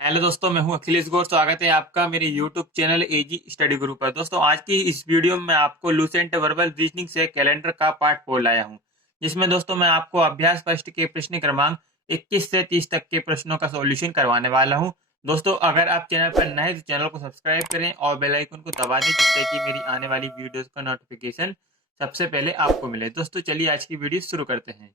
Hello दोस्तों, मैं हूं अखिलेश गौर। स्वागत है आपका मेरे यूट्यूब चैनल एजी स्टडी गुरु पर। दोस्तों, आज की इस वीडियो में मैं आपको लूसेंट वर्बल रीजनिंग से कैलेंडर का पार्ट 4 लाया हूं, जिसमें दोस्तों मैं आपको अभ्यास फर्स्ट के प्रश्न क्रमांक 21 से 30 तक के प्रश्नों का सॉल्यूशन करवाने वाला हूं। दोस्तों, अगर आप चैनल पर नए तो चैनल को सब्सक्राइब करें और बेल आइकन को दबा दें, जिससे कि मेरी आने वाली वीडियोस का नोटिफिकेशन सबसे पहले आपको मिले। दोस्तों, चलिए आज की वीडियो शुरू करते हैं।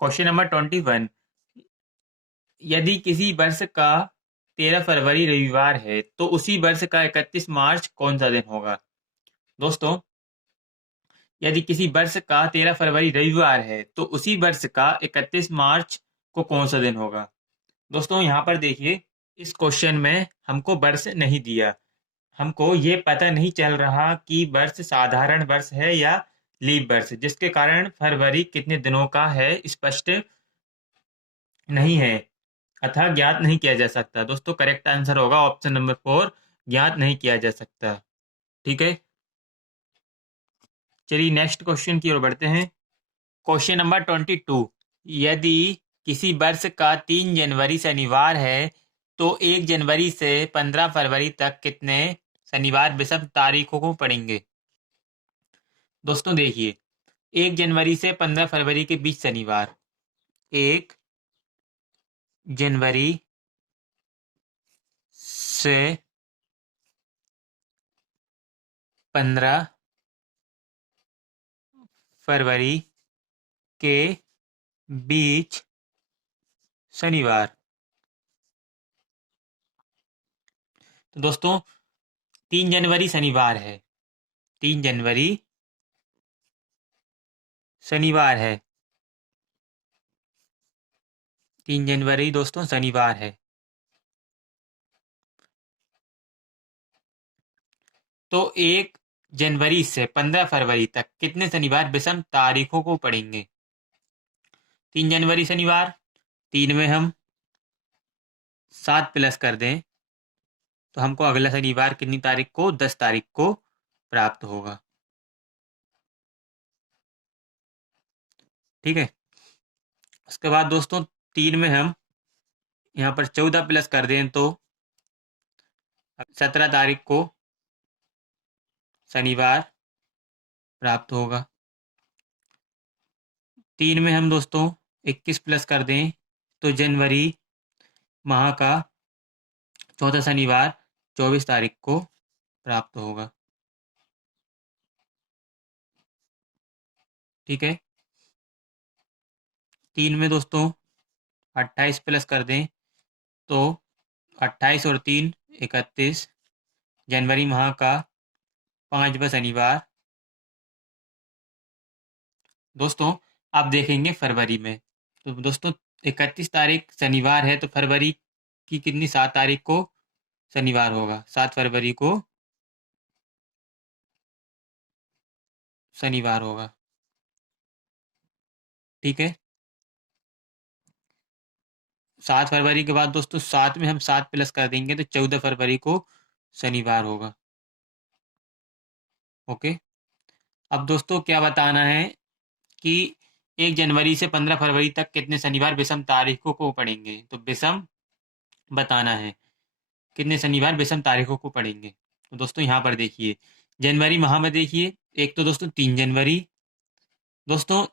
Question number 21। यदि किसी वर्ष का 13 फरवरी रविवार है तो उसी वर्ष का 31 मार्च कौन सा दिन होगा। दोस्तों, यदि किसी वर्ष का 13 फरवरी रविवार है तो उसी वर्ष का 31 मार्च को कौन सा दिन होगा। दोस्तों, यहाँ पर देखिए, इस क्वेश्चन में हमको वर्ष नहीं दिया, हमको ये पता नहीं चल रहा कि वर्ष साधारण वर्ष है या लीप वर्ष, जिसके कारण फरवरी कितने दिनों का है स्पष्ट नहीं है, अतः ज्ञात नहीं किया जा सकता। दोस्तों, करेक्ट आंसर होगा ऑप्शन नंबर 4, ज्ञात नहीं किया जा सकता। ठीक है, चलिए नेक्स्ट क्वेश्चन की ओर बढ़ते हैं। Question number 22। यदि किसी वर्ष का 3 जनवरी शनिवार है तो 1 जनवरी से 15 फरवरी तक कितने शनिवार विषम तारीखों को पढ़ेंगे। दोस्तों देखिए, 1 जनवरी से 15 फरवरी के बीच शनिवार, 1 जनवरी से 15 फरवरी के बीच शनिवार। तो दोस्तों, 3 जनवरी शनिवार है, 3 जनवरी शनिवार है, 3 जनवरी दोस्तों शनिवार है। तो 1 जनवरी से 15 फरवरी तक कितने शनिवार विषम तारीखों को पढ़ेंगे। 3 जनवरी शनिवार, 3 में हम 7 प्लस कर दें तो हमको अगला शनिवार कितनी तारीख को, 10 तारीख को प्राप्त होगा। ठीक है, उसके बाद दोस्तों 3 में हम यहाँ पर 14 प्लस कर दें तो 17 तारीख को शनिवार प्राप्त होगा। 3 में हम दोस्तों 21 प्लस कर दें तो जनवरी माह का चौथा शनिवार 24 तारीख को प्राप्त होगा। ठीक है, 3 में दोस्तों 28 प्लस कर दें तो 28 और 3 31 जनवरी माह का 5वां शनिवार। दोस्तों, आप देखेंगे फरवरी में, तो दोस्तों 31 तारीख शनिवार है तो फरवरी की कितनी, 7 तारीख को शनिवार होगा, 7 फरवरी को शनिवार होगा। ठीक है, 7 फरवरी के बाद दोस्तों 7 में हम 7 प्लस कर देंगे तो 14 फरवरी को शनिवार होगा। ओके, अब दोस्तों क्या बताना है कि 1 जनवरी से 15 फरवरी तक कितने शनिवार विषम तारीखों को पढ़ेंगे। तो विषम बताना है, कितने शनिवार विषम तारीखों को पढ़ेंगे। तो दोस्तों यहाँ पर देखिए, जनवरी माह में देखिए, एक तो दोस्तों 3 जनवरी, दोस्तों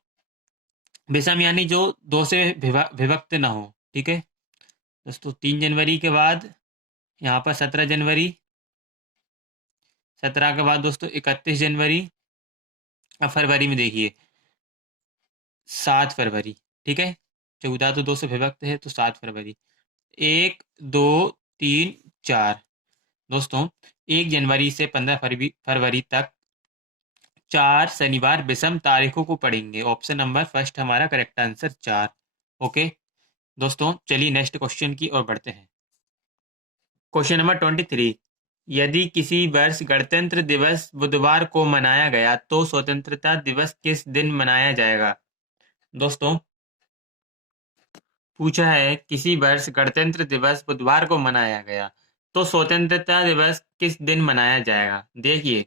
विषम यानी जो 2 से विभक्त ना हो। ठीक है, दोस्तों 3 जनवरी के बाद यहाँ पर 17 जनवरी, 17 के बाद दोस्तों 31 जनवरी। अब फरवरी में देखिए 7 फरवरी। ठीक है, 14 तो 2 से विभक्त है तो 7 फरवरी, 1 2 3 4। दोस्तों 1 जनवरी से 15 फरवरी तक 4 शनिवार विषम तारीखों को पढ़ेंगे। ऑप्शन नंबर फर्स्ट हमारा करेक्ट आंसर 4। ओके दोस्तों, चलिए नेक्स्ट क्वेश्चन की ओर बढ़ते हैं। Question number 23। यदि किसी वर्ष गणतंत्र दिवस बुधवार को मनाया गया तो स्वतंत्रता दिवस किस दिन मनाया जाएगा। दोस्तों, पूछा है किसी वर्ष गणतंत्र दिवस बुधवार को मनाया गया तो स्वतंत्रता दिवस किस दिन मनाया जाएगा। देखिए,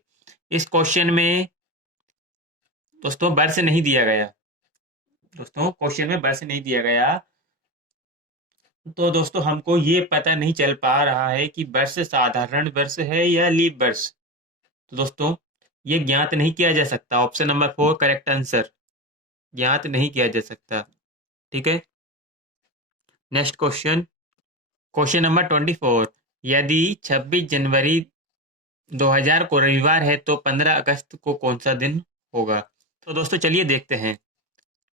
इस क्वेश्चन में दोस्तों वर्ष नहीं दिया गया, दोस्तों क्वेश्चन में वर्ष नहीं दिया गया, तो दोस्तों हमको ये पता नहीं चल पा रहा है कि वर्ष साधारण वर्ष है या लीप वर्ष। तो दोस्तों ये ज्ञात नहीं किया जा सकता। ऑप्शन नंबर 4 करेक्ट आंसर, ज्ञात नहीं किया जा सकता। ठीक है, नेक्स्ट क्वेश्चन, क्वेश्चन नंबर 24, यदि 26 जनवरी 2000 को रविवार है तो 15 अगस्त को कौन सा दिन होगा? तो दोस्तों चलिए देखते हैं।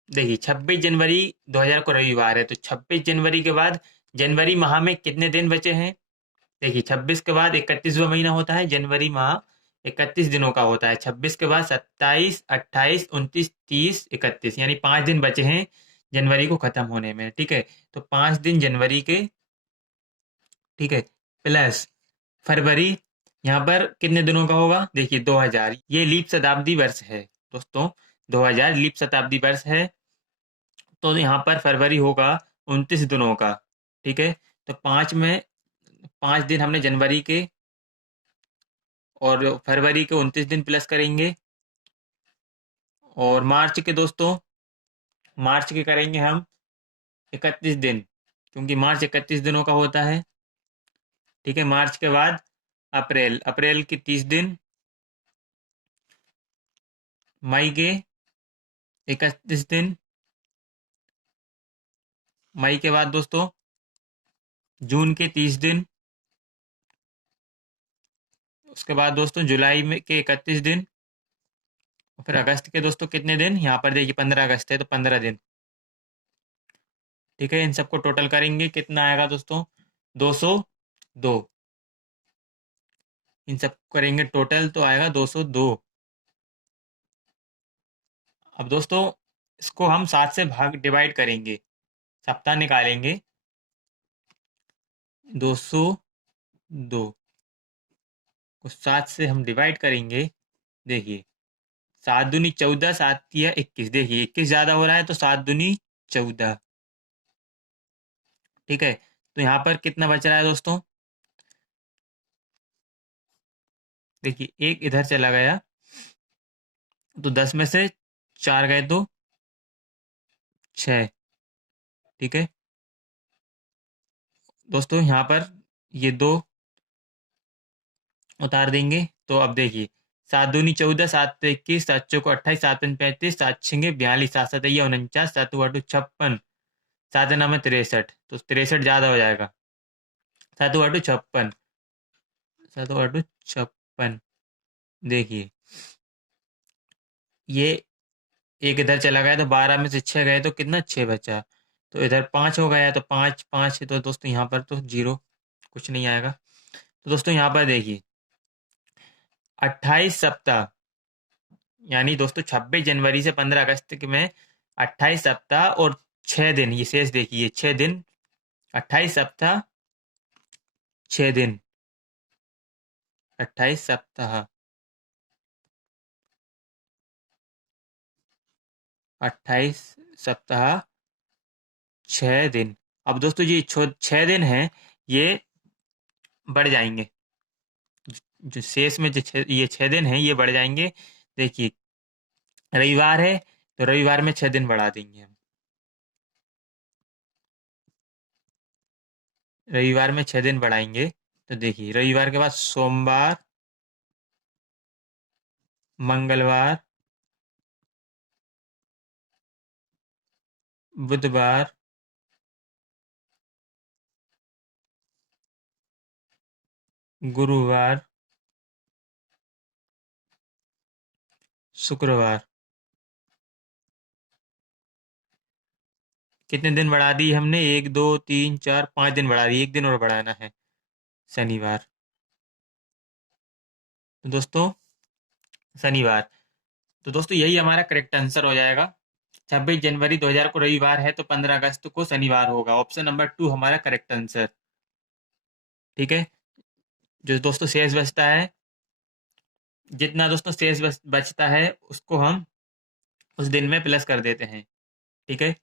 देखिए 26 जनवरी 2000 को रविवार है, तो 26 जनवरी के बाद जनवरी माह में कितने दिन बचे हैं? देखिए 26 के बाद 31वां महीना होता है, जनवरी माह 31 दिनों का होता है। 26 के बाद 27, 28, 29, 30, 31, यानी 5 दिन बचे हैं जनवरी को खत्म होने में। ठीक है, तो 5 दिन जनवरी के, ठीक है, प्लस फरवरी, यहाँ पर कितने दिनों का होगा? देखिए 2000, ये लीप शताब्दी वर्ष है दोस्तों, 2000 लीप शताब्दी वर्ष है, तो यहाँ पर फरवरी होगा 29 दिनों का। ठीक है, तो 5 दिन हमने जनवरी के और फरवरी के 29 दिन प्लस करेंगे, और मार्च के दोस्तों, मार्च के करेंगे हम 31 दिन, क्योंकि मार्च 31 दिनों का होता है। ठीक है, मार्च के बाद अप्रैल, अप्रैल के 30 दिन, मई के 31 दिन, मई के बाद दोस्तों जून के 30 दिन, उसके बाद दोस्तों जुलाई में के 31 दिन, और फिर अगस्त के दोस्तों कितने दिन? यहाँ पर देखिए 15 अगस्त है तो 15 दिन। ठीक है, इन सबको टोटल करेंगे, कितना आएगा दोस्तों? 202। इन सब करेंगे टोटल तो आएगा 202। अब दोस्तों इसको हम 7 से भाग डिवाइड करेंगे, सप्ताह निकालेंगे। 202 को 7 से हम डिवाइड करेंगे। देखिए 7 दूनी 14, 7 तिया 21, देखिए 21 ज़्यादा हो रहा है तो 7 दूनी 14। ठीक है, तो यहाँ पर कितना बच रहा है दोस्तों? देखिए एक इधर चला गया, तो 10 में से 4 गए तो 6। ठीक है दोस्तों, यहाँ पर ये 2 उतार देंगे, तो अब देखिए 7 दूनी 14, 7 तो 21, 7 चौको 28, 7 पंच 35, 7 छिंगे 42, 7 सतैया 49, 7 आठ 56, 7 नाम 63, तो 63 ज़्यादा हो जाएगा। 7 आठ 56, 7 आठ 56। देखिए ये एक इधर चला गया, तो 12 में से 6 गए तो कितना? 6 बचा, तो इधर 5 हो गया, तो 5 5 है, तो दोस्तों यहाँ पर तो जीरो, कुछ नहीं आएगा। तो दोस्तों यहाँ पर देखिए 28 सप्ताह, यानी दोस्तों 26 जनवरी से 15 अगस्त के में 28 सप्ताह और 6 दिन, ये शेष देखिए 6 दिन, 28 सप्ताह 6 दिन, 28 सप्ताह 28 सप्ताह 6 दिन। अब दोस्तों ये 6 दिन हैं, ये बढ़ जाएंगे, जो शेष में जो ये 6 दिन हैं ये बढ़ जाएंगे। देखिए रविवार है, तो रविवार में 6 दिन बढ़ा देंगे हम, रविवार में 6 दिन बढ़ाएंगे, तो देखिए रविवार के बाद सोमवार, मंगलवार, बुधवार, गुरुवार, शुक्रवार, कितने दिन बढ़ा दी हमने? 1 2 3 4 5 दिन बढ़ा दी, एक दिन और बढ़ाना है, शनिवार। तो दोस्तों शनिवार, तो दोस्तों यही हमारा करेक्ट आंसर हो जाएगा। 26 जनवरी 2000 को रविवार है तो 15 अगस्त को शनिवार होगा। ऑप्शन नंबर 2 हमारा करेक्ट आंसर। ठीक है, जो दोस्तों शेष बचता है, जितना दोस्तों शेष बचता है उसको हम उस दिन में प्लस कर देते हैं। ठीक है,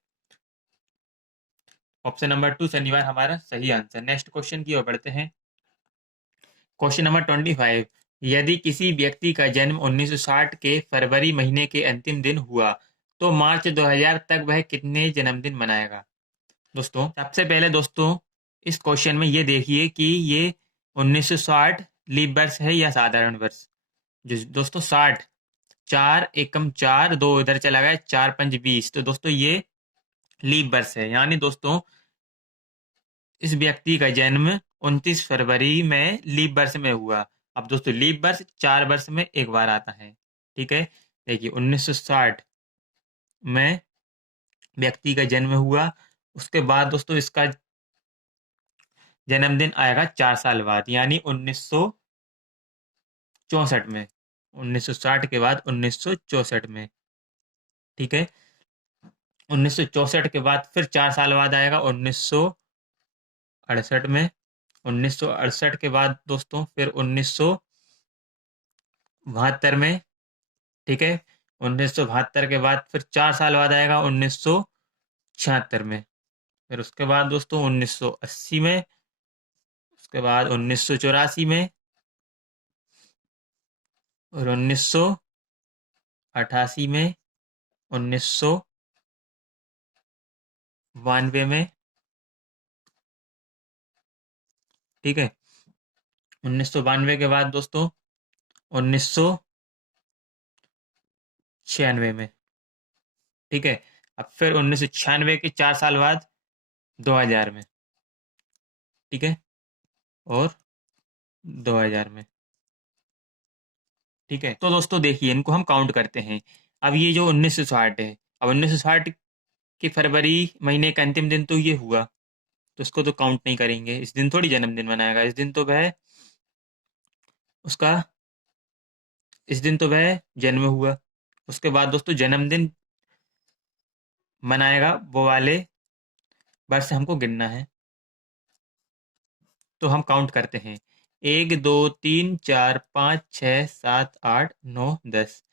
ऑप्शन नंबर 2 शनिवार हमारा सही आंसर। नेक्स्ट क्वेश्चन की ओर बढ़ते हैं। क्वेश्चन नंबर 25, यदि किसी व्यक्ति का जन्म 1960 के फरवरी महीने के अंतिम दिन हुआ तो मार्च 2000 तक वह कितने जन्मदिन मनाएगा। दोस्तों सबसे पहले दोस्तों इस क्वेश्चन में ये देखिए कि ये 1960 लीप वर्ष है या साधारण वर्ष। जो दोस्तों 60, 4 एकम 4, 2 इधर चला गया, 4 पंच 20, तो दोस्तों ये लीप वर्ष है। यानी दोस्तों इस व्यक्ति का जन्म 29 फरवरी में लीप वर्ष में हुआ। अब दोस्तों लीप वर्ष 4 वर्ष में एक बार आता है। ठीक है, देखिए 1960 में व्यक्ति का जन्म हुआ, उसके बाद दोस्तों इसका जन्मदिन आएगा 4 साल बाद, यानी 1964 में। 1960 के बाद 1964 में। ठीक है, 1964 के बाद फिर 4 साल बाद आएगा 1968 में। 1968 के बाद दोस्तों फिर 1972 में। ठीक है, 1972 के बाद फिर 4 साल बाद आएगा 1976 में। फिर उसके बाद दोस्तों 1980 में, उसके बाद 1984 में, और 1988 में, 1992 में। ठीक है, 1992 के बाद दोस्तों 1996 में। ठीक है, अब फिर 1996 के 4 साल बाद 2000 में। ठीक है, और 2000 में। ठीक है, तो दोस्तों देखिए इनको हम काउंट करते हैं। अब ये जो 1960 है, अब 1960 की फरवरी महीने का अंतिम दिन तो ये हुआ, तो इसको तो काउंट नहीं करेंगे। इस दिन थोड़ी जन्मदिन मनाएगा, इस दिन तो वह उसका इस दिन तो वह जन्म हुआ। उसके बाद दोस्तों जन्मदिन मनाएगा वो वाले वर्ष हमको गिनना है, तो हम काउंट करते हैं। 1 2 3 4 5 6 7 8 9 10,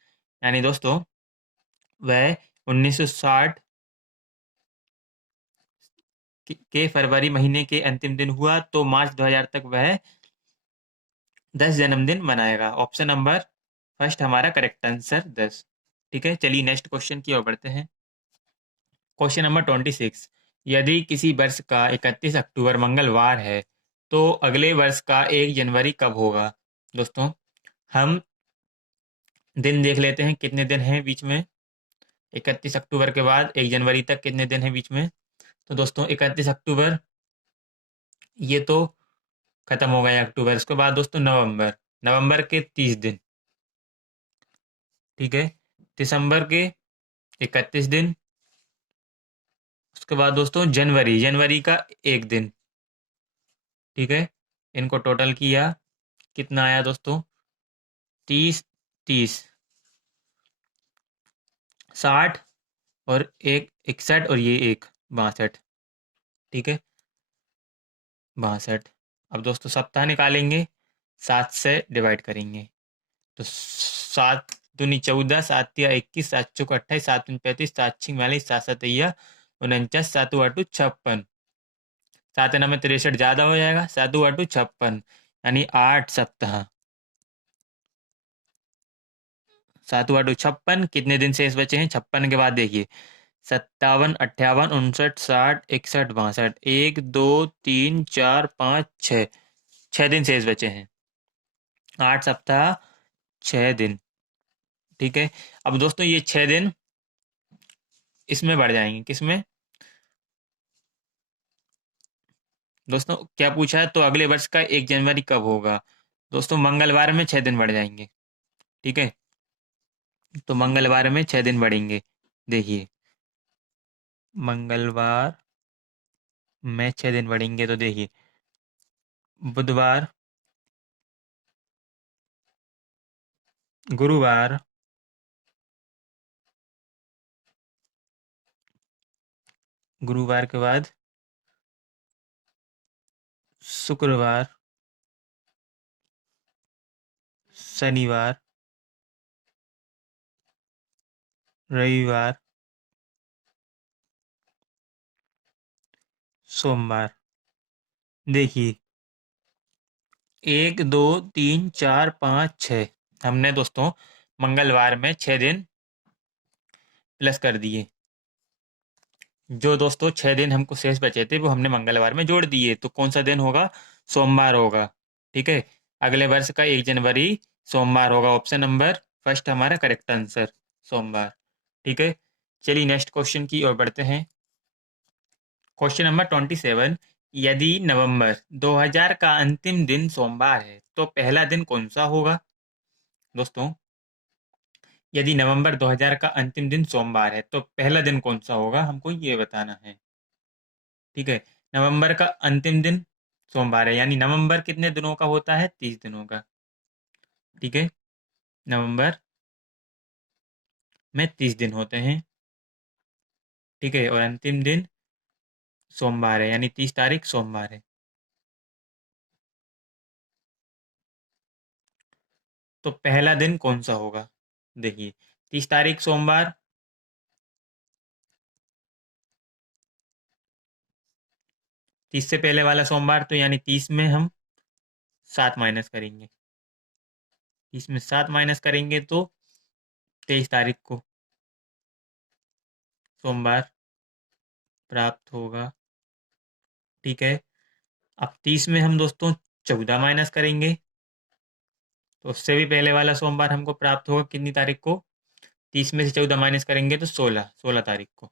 यानी दोस्तों वह 1960 के फरवरी महीने के अंतिम दिन हुआ, तो मार्च 2000 तक वह 10 जन्मदिन मनाएगा। ऑप्शन नंबर फर्स्ट हमारा करेक्ट आंसर 10। ठीक है, चलिए नेक्स्ट क्वेश्चन की ओर बढ़ते हैं। क्वेश्चन नंबर 26, यदि किसी वर्ष का 31 अक्टूबर मंगलवार है तो अगले वर्ष का 1 जनवरी कब होगा। दोस्तों हम दिन देख लेते हैं कितने दिन हैं बीच में। 31 अक्टूबर के बाद 1 जनवरी तक कितने दिन हैं बीच में। तो दोस्तों 31 अक्टूबर ये तो खत्म हो गया अक्टूबर। उसके बाद दोस्तों नवंबर, नवंबर के 30 दिन। ठीक है, दिसंबर के 31 दिन। उसके बाद दोस्तों जनवरी, जनवरी का 1 दिन। ठीक है, इनको टोटल किया कितना आया दोस्तों, 30, 30, 60, और एक 61, और ये एक 62। ठीक है, 62। अब दोस्तों सप्ताह निकालेंगे, 7 से डिवाइड करेंगे, तो 7 दूनी 14, 7 तिया 21, 7 चौक 28, 7 दूनी 35, 7 छिंग 42, 7 सतैया 49, 7 आटू 56, 7 में 63 ज़्यादा हो जाएगा, 7 आटू 56, यानी 8 सप्ताह। 7 आटू 56, कितने दिन शेष बचे हैं 56 के बाद देखिए, 57, 58, 59, 60, 61, 62, 1 2 3 4 5 6, 6 दिन शेष बचे हैं। 8 सप्ताह 6 दिन। ठीक है, अब दोस्तों ये 6 दिन इसमें बढ़ जाएंगे, किसमें दोस्तों, क्या पूछा है, तो अगले वर्ष का 1 जनवरी कब होगा। दोस्तों मंगलवार में 6 दिन बढ़ जाएंगे। ठीक है, तो मंगलवार में 6 दिन बढ़ेंगे। देखिए मंगलवार में 6 दिन बढ़ेंगे, तो देखिए बुधवार, गुरुवार, गुरुवार के बाद शुक्रवार, शनिवार, रविवार, सोमवार। देखिए 1 2 3 4 5 6 हमने दोस्तों मंगलवार में 6 दिन प्लस कर दिए। जो दोस्तों 6 दिन हमको शेष बचे थे वो हमने मंगलवार में जोड़ दिए, तो कौन सा दिन होगा? सोमवार होगा। ठीक है, अगले वर्ष का 1 जनवरी सोमवार होगा। ऑप्शन नंबर फर्स्ट हमारा करेक्ट आंसर, सोमवार। ठीक है, चलिए नेक्स्ट क्वेश्चन की ओर बढ़ते हैं। क्वेश्चन नंबर 27, यदि नवंबर 2000 का अंतिम दिन सोमवार है तो पहला दिन कौन सा होगा? दोस्तों, यदि नवंबर 2000 का अंतिम दिन सोमवार है तो पहला दिन कौन सा होगा, हमको ये बताना है। ठीक है, नवंबर का अंतिम दिन सोमवार है, यानी नवंबर कितने दिनों का होता है? 30 दिनों का। ठीक है, नवंबर में 30 दिन होते हैं। ठीक है, और अंतिम दिन सोमवार है, यानी 30 तारीख सोमवार है। तो पहला दिन कौन सा होगा? देखिए, 30 तारीख सोमवार, 30 से पहले वाला सोमवार, तो यानी 30 में हम 7 माइनस करेंगे। 30 में 7 माइनस करेंगे तो 23 तारीख को सोमवार प्राप्त होगा। ठीक है, अब 30 में हम दोस्तों 14 माइनस करेंगे, तो उससे भी पहले वाला सोमवार हमको प्राप्त होगा कितनी तारीख को? 30 में से 14 माइनस करेंगे तो 16 तारीख को।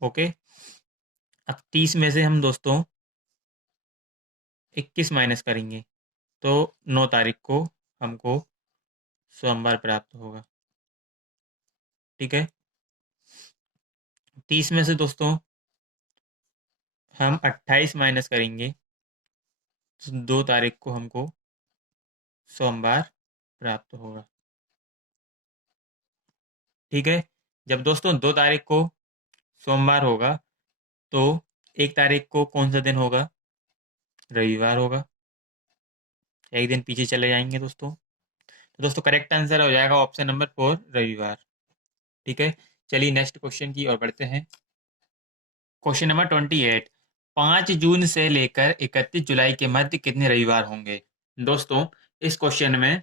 ओके, अब 30 में से हम दोस्तों 21 माइनस करेंगे तो 9 तारीख को हमको सोमवार प्राप्त होगा। ठीक है, 30 में से दोस्तों हम 28 माइनस करेंगे तो 2 तारीख को हमको सोमवार प्राप्त होगा। ठीक है, जब दोस्तों 2 तारीख को सोमवार होगा तो 1 तारीख को कौन सा दिन होगा? रविवार होगा। एक दिन पीछे चले जाएंगे दोस्तों, तो दोस्तों करेक्ट आंसर हो जाएगा ऑप्शन नंबर 4, रविवार। ठीक है, चलिए नेक्स्ट क्वेश्चन की ओर बढ़ते हैं। क्वेश्चन नंबर 28, 5 जून से लेकर 31 जुलाई के मध्य कितने रविवार होंगे? दोस्तों, इस क्वेश्चन में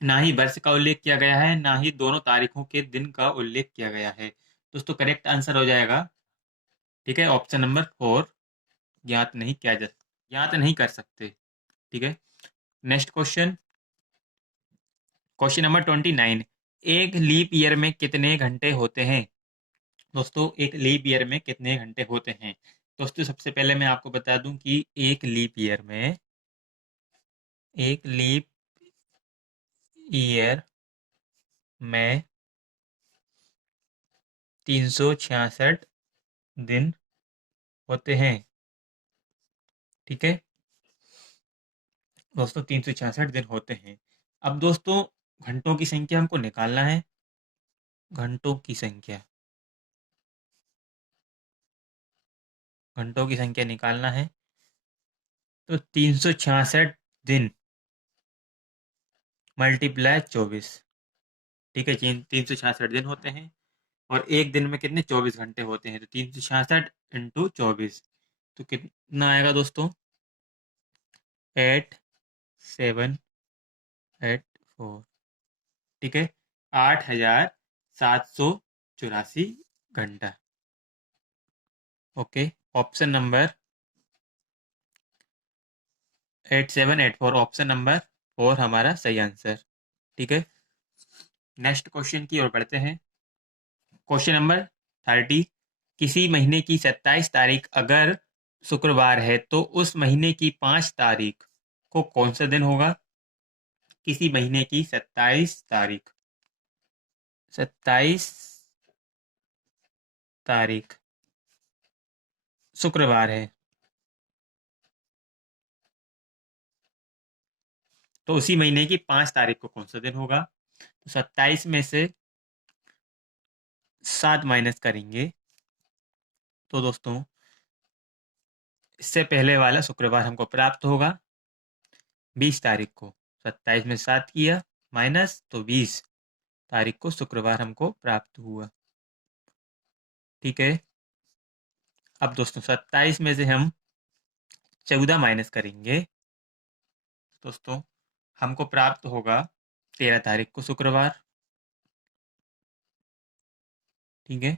ना ही वर्ष का उल्लेख किया गया है, ना ही दोनों तारीखों के दिन का उल्लेख किया गया है। दोस्तों करेक्ट आंसर हो जाएगा, ठीक है, ऑप्शन नंबर 4, ज्ञात नहीं कर सकते। ठीक है, नेक्स्ट क्वेश्चन, क्वेश्चन नंबर 29, एक लीप ईयर में कितने घंटे होते हैं? दोस्तों, एक लीप ईयर में कितने घंटे होते हैं? दोस्तों, सबसे पहले मैं आपको बता दूं कि एक लीप ईयर में 366 दिन होते हैं। ठीक है दोस्तों, 366 दिन होते हैं। अब दोस्तों, घंटों की संख्या हमको निकालना है। घंटों की संख्या निकालना है, तो 366 दिन मल्टीप्लाई 24। ठीक है, 366 दिन होते हैं और एक दिन में कितने? 24 घंटे होते हैं, तो 366 × 24, तो कितना आएगा दोस्तों? 8784। ठीक है, 8784 घंटा। Okay, option number 8784, option number 4 हमारा सही आंसर। ठीक है, नेक्स्ट क्वेश्चन की ओर बढ़ते हैं। क्वेश्चन नंबर 30, किसी महीने की 27 तारीख अगर शुक्रवार है तो उस महीने की 5 तारीख को कौन सा दिन होगा? किसी महीने की 27 तारीख शुक्रवार है, तो उसी महीने की 5 तारीख को कौन सा दिन होगा? तो 27 में से 7 माइनस करेंगे तो दोस्तों इससे पहले वाला शुक्रवार हमको प्राप्त होगा 20 तारीख को। 27 में 7 किया माइनस, तो 20 तारीख को शुक्रवार हमको प्राप्त हुआ। ठीक है, अब दोस्तों 27 में से हम 14 माइनस करेंगे दोस्तों, हमको प्राप्त होगा 13 तारीख को शुक्रवार। ठीक है,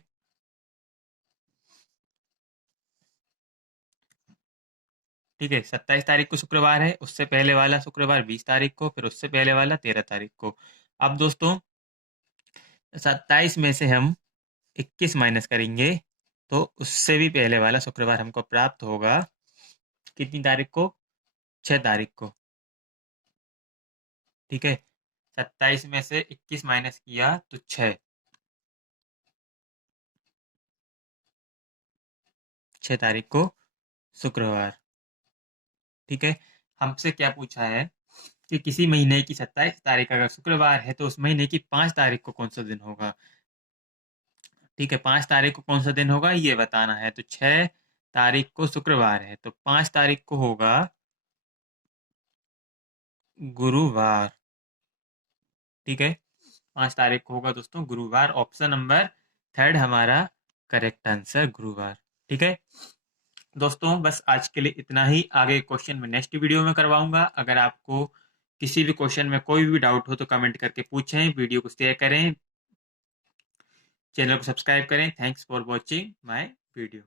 ठीक है, 27 तारीख को शुक्रवार है, उससे पहले वाला शुक्रवार 20 तारीख को, फिर उससे पहले वाला 13 तारीख को। अब दोस्तों 27 में से हम 21 माइनस करेंगे तो उससे भी पहले वाला शुक्रवार हमको प्राप्त होगा कितनी तारीख को? 6 तारीख को। ठीक है, 27 में से 21 माइनस किया तो 6 तारीख को शुक्रवार। ठीक है, हमसे क्या पूछा है कि किसी महीने की 27 तारीख अगर शुक्रवार है तो उस महीने की 5 तारीख को कौन सा दिन होगा। ठीक है, 5 तारीख को कौन सा दिन होगा ये बताना है। तो 6 तारीख को शुक्रवार है तो 5 तारीख को होगा गुरुवार। ठीक है, 5 तारीख को होगा दोस्तों गुरुवार। ऑप्शन नंबर थर्ड हमारा करेक्ट आंसर गुरुवार। ठीक है दोस्तों, बस आज के लिए इतना ही। आगे क्वेश्चन में नेक्स्ट वीडियो में करवाऊंगा। अगर आपको किसी भी क्वेश्चन में कोई भी डाउट हो तो कमेंट करके पूछें, वीडियो को शेयर करें, चैनल को सब्सक्राइब करें। Thanks for watching my video.